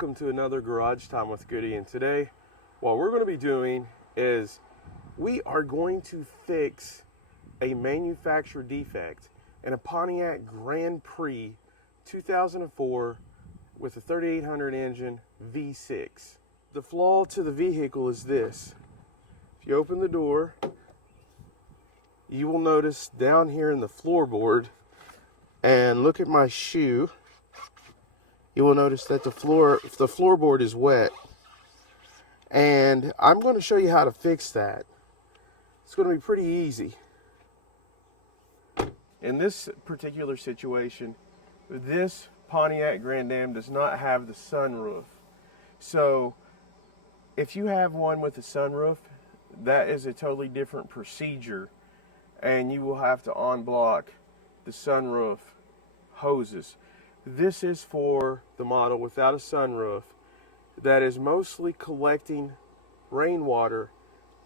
welcome to another Garage Time with Goody. And today, what we're going to be doing is we are going to fix a manufacturer defect in a Pontiac Grand Prix 2004 with a 3800 engine V6. The flaw to the vehicle is this. If you open the door, you will notice down here in the floorboard, and look at my shoe, you will notice that the floorboard is wet. And I'm going to show you how to fix that. It's going to be pretty easy. In this particular situation, this Pontiac Grand Am does not have the sunroof. So if you have one with a sunroof, that is a totally different procedure, and you will have to unblock the sunroof hoses. This is for the model without a sunroof that is mostly collecting rainwater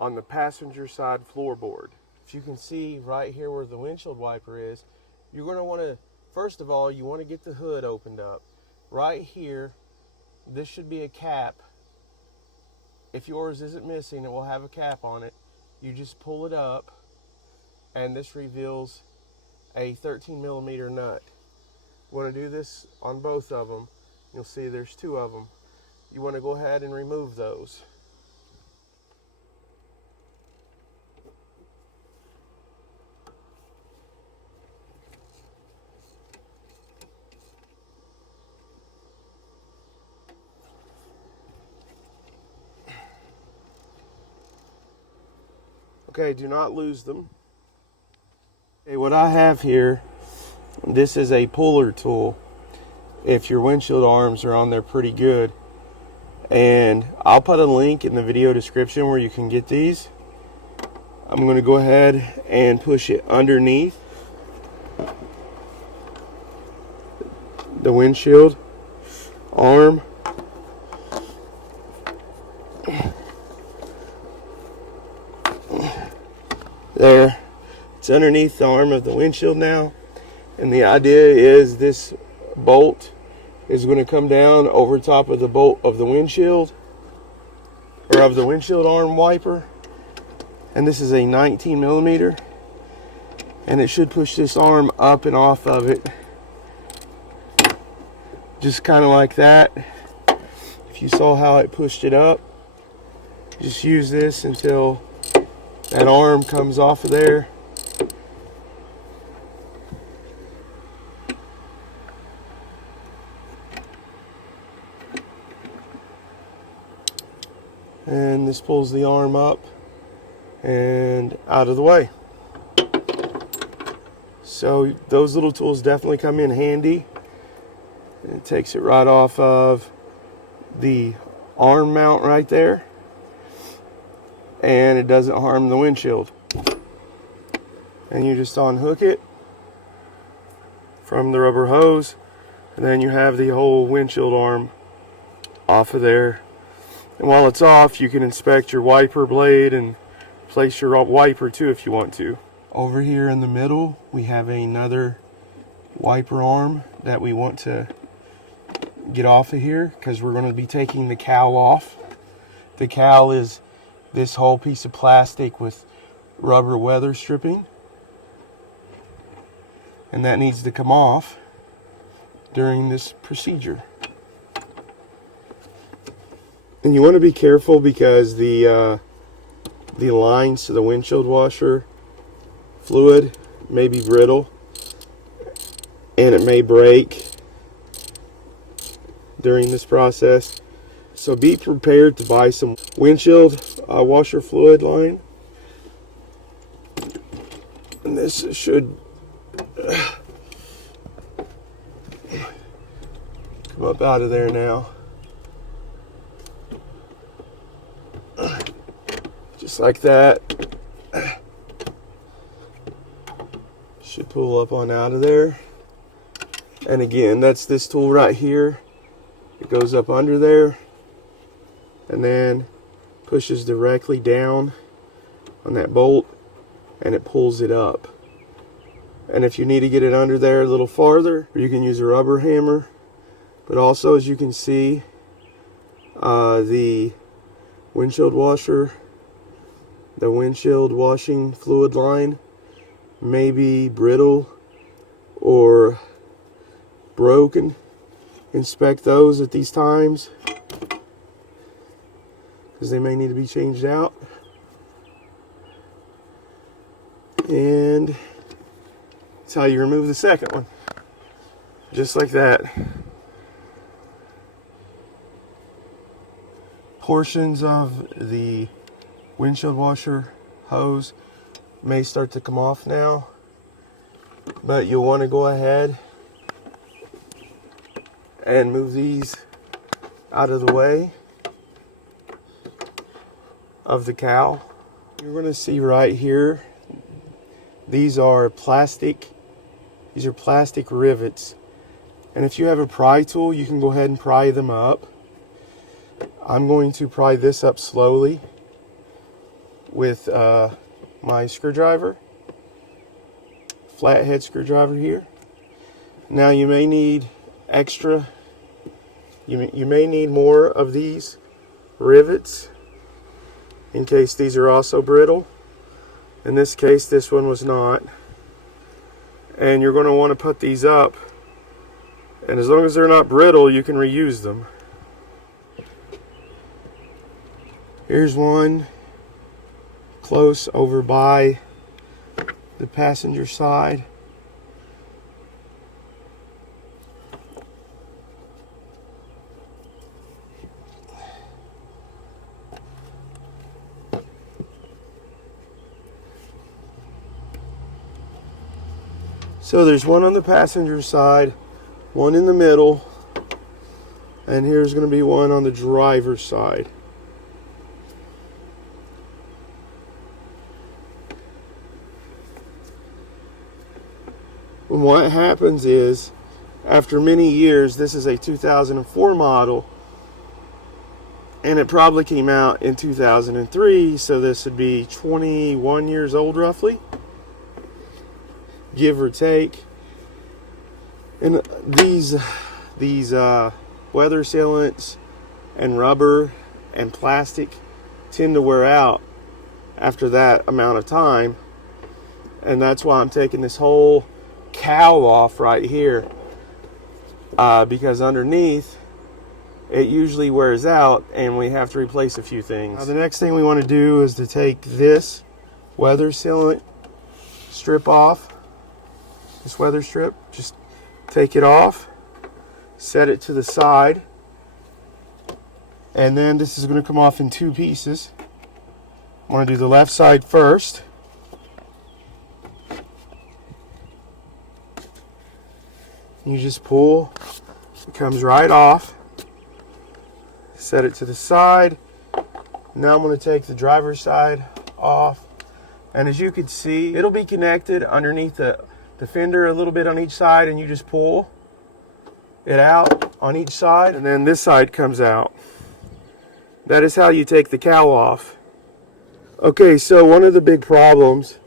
on the passenger side floorboard. If you can see right here where the windshield wiper is, you're going to want to, first of all, you want to get the hood opened up. Right here, this should be a cap. If yours isn't missing, it will have a cap on it. You just pull it up, and this reveals a 13mm nut. You want to do this on both of them. You'll see there's two of them. You want to go ahead and remove those. Okay, do not lose them. Okay, what I have here, this is a puller tool. If your windshield arms are on there pretty good. And I'll put a link in the video description where you can get these. I'm going to go ahead and push it underneath the windshield arm. There. It's underneath the arm of the windshield now. And the idea is this bolt is going to come down over top of the bolt of the windshield, or of the windshield arm wiper. And this is a 19mm, and it should push this arm up and off of it, just kind of like that. If you saw how it pushed it up, just use this until that arm comes off of there. And this pulls the arm up and out of the way. So those little tools definitely come in handy. It takes it right off of the arm mount right there, and it doesn't harm the windshield. And you just unhook it from the rubber hose, and then you have the whole windshield arm off of there. And while it's off, you can inspect your wiper blade and place your wiper too if you want to. Over here in the middle, we have another wiper arm that we want to get off of here, because we're going to be taking the cowl off. The cowl is this whole piece of plastic with rubber weather stripping, and that needs to come off during this procedure. And you want to be careful, because the lines to the windshield washer fluid may be brittle and it may break during this process. So be prepared to buy some windshield washer fluid line. And this should come up out of there now. Just like that. Should pull up on out of there. And again, that's this tool right here. It goes up under there and then pushes directly down on that bolt, and it pulls it up. And if you need to get it under there a little farther, you can use a rubber hammer. But also, as you can see, the windshield washer, the windshield washing fluid line may be brittle or broken. Inspect those at these times because they may need to be changed out. And that's how you remove the second one, just like that. Portions of the windshield washer hose may start to come off now, but you'll want to go ahead and move these out of the way of the cowl. You're going to see right here, these are plastic rivets, and if you have a pry tool you can go ahead and pry them up. I'm going to pry this up slowly with my screwdriver, flathead screwdriver here. Now you may need extra, you may need more of these rivets in case these are also brittle. In this case, this one was not. And you're going to want to put these up, and as long as they're not brittle, you can reuse them. Here's one close over by the passenger side. So there's one on the passenger side, one in the middle, and here's going to be one on the driver's side. And what happens is, after many years, this is a 2004 model, and it probably came out in 2003, so this would be 21 years old roughly, give or take. And these weather sealants and rubber and plastic tend to wear out after that amount of time, and that's why I'm taking this whole cowl off right here, because underneath it usually wears out and we have to replace a few things. Now, the next thing we want to do is to take this weather sealant strip off, this weather strip, just take it off, set it to the side, and then this is going to come off in two pieces. I want to do the left side first. You just pull, it comes right off, set it to the side. Now I'm going to take the driver's side off, and as you can see, it'll be connected underneath the fender a little bit on each side, and you just pull it out on each side, and then this side comes out. That is how you take the cowl off. Okay, so one of the big problems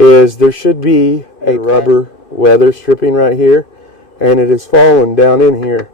is there should be a rubber weather stripping right here, and it has fallen down in here.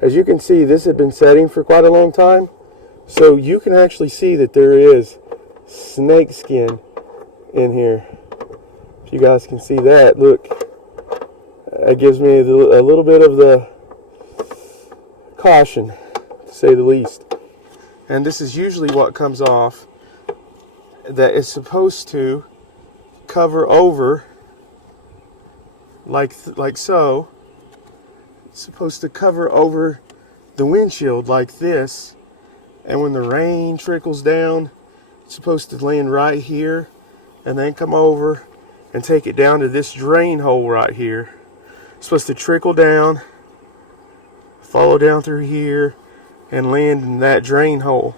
As you can see, this had been setting for quite a long time, so you can actually see that there is snake skin in here. If you guys can see that, look, it gives me a little bit of the caution, to say the least. And this is usually what comes off, that is supposed to cover over like so. It's supposed to cover over the windshield like this, and when the rain trickles down, it's supposed to land right here and then come over and take it down to this drain hole right here. It's supposed to trickle down, follow down through here, and land in that drain hole.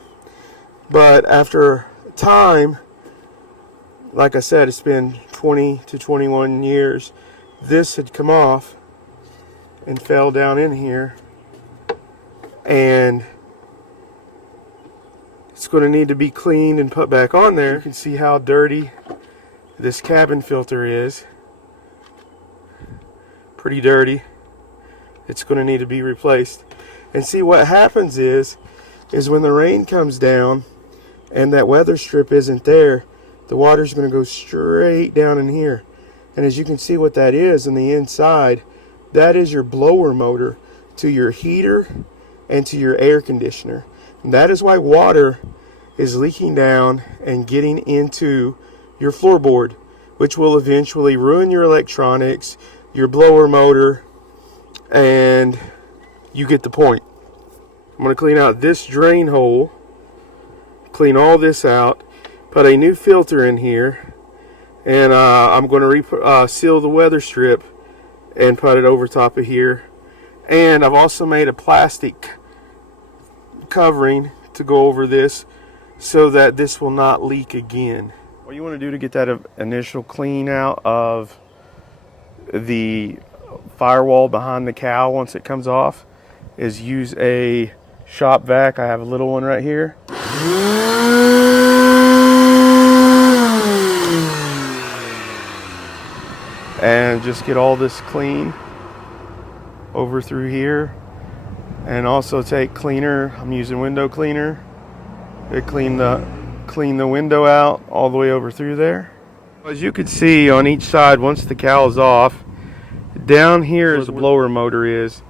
But after time, like I said, it's been 20 to 21 years, this had come off and fell down in here, and it's going to need to be cleaned and put back on there. You can see how dirty this cabin filter is. Pretty dirty. It's going to need to be replaced. And see, what happens is is when the rain comes down and that weather strip isn't there, the water's going to go straight down in here. And as you can see what that is on the inside, that is your blower motor to your heater and to your air conditioner. And that is why water is leaking down and getting into your floorboard, which will eventually ruin your electronics, your blower motor, and you get the point. I'm going to clean out this drain hole, clean all this out, put a new filter in here, and I'm going to seal the weather strip and put it over top of here. And I've also made a plastic covering to go over this so that this will not leak again. What you want to do to get that initial clean out of the firewall behind the cowl once it comes off is use a shop vac. I have a little one right here. And just get all this clean over through here. And also take cleaner, I'm using window cleaner, to clean the window out all the way over through there. As you can see on each side, once the cowl's off, down here is the blower motor is,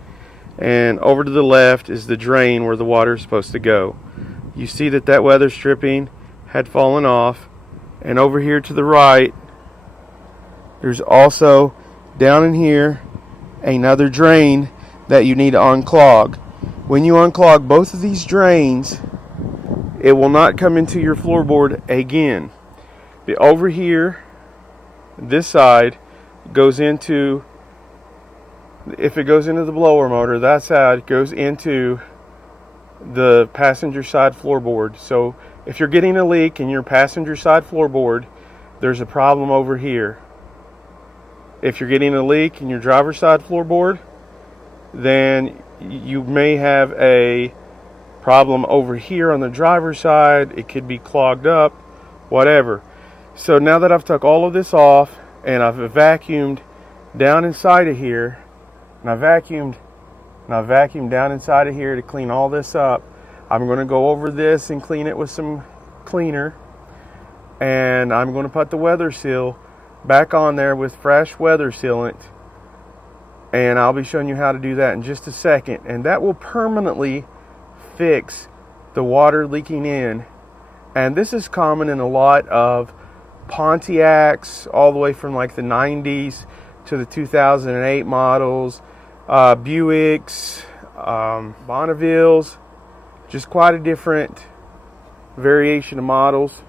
and over to the left is the drain where the water is supposed to go. You see that weather stripping had fallen off, and over here to the right, there's also down in here another drain that you need to unclog. When you unclog both of these drains, it will not come into your floorboard again. Over here, this side goes into, if it goes into the blower motor, that side goes into the passenger side floorboard. So if you're getting a leak in your passenger side floorboard, there's a problem over here. If you're getting a leak in your driver's side floorboard, then you may have a problem over here on the driver's side. It could be clogged up, whatever. So now that I've took all of this off and I've vacuumed down inside of here, and I vacuumed down inside of here to clean all this up, I'm going to go over this and clean it with some cleaner, and I'm going to put the weather seal back on there with fresh weather sealant, and I'll be showing you how to do that in just a second. And that will permanently fix the water leaking in. And this is common in a lot of Pontiacs, all the way from like the 90s to the 2008 models, Buicks, Bonnevilles, just quite a different variation of models.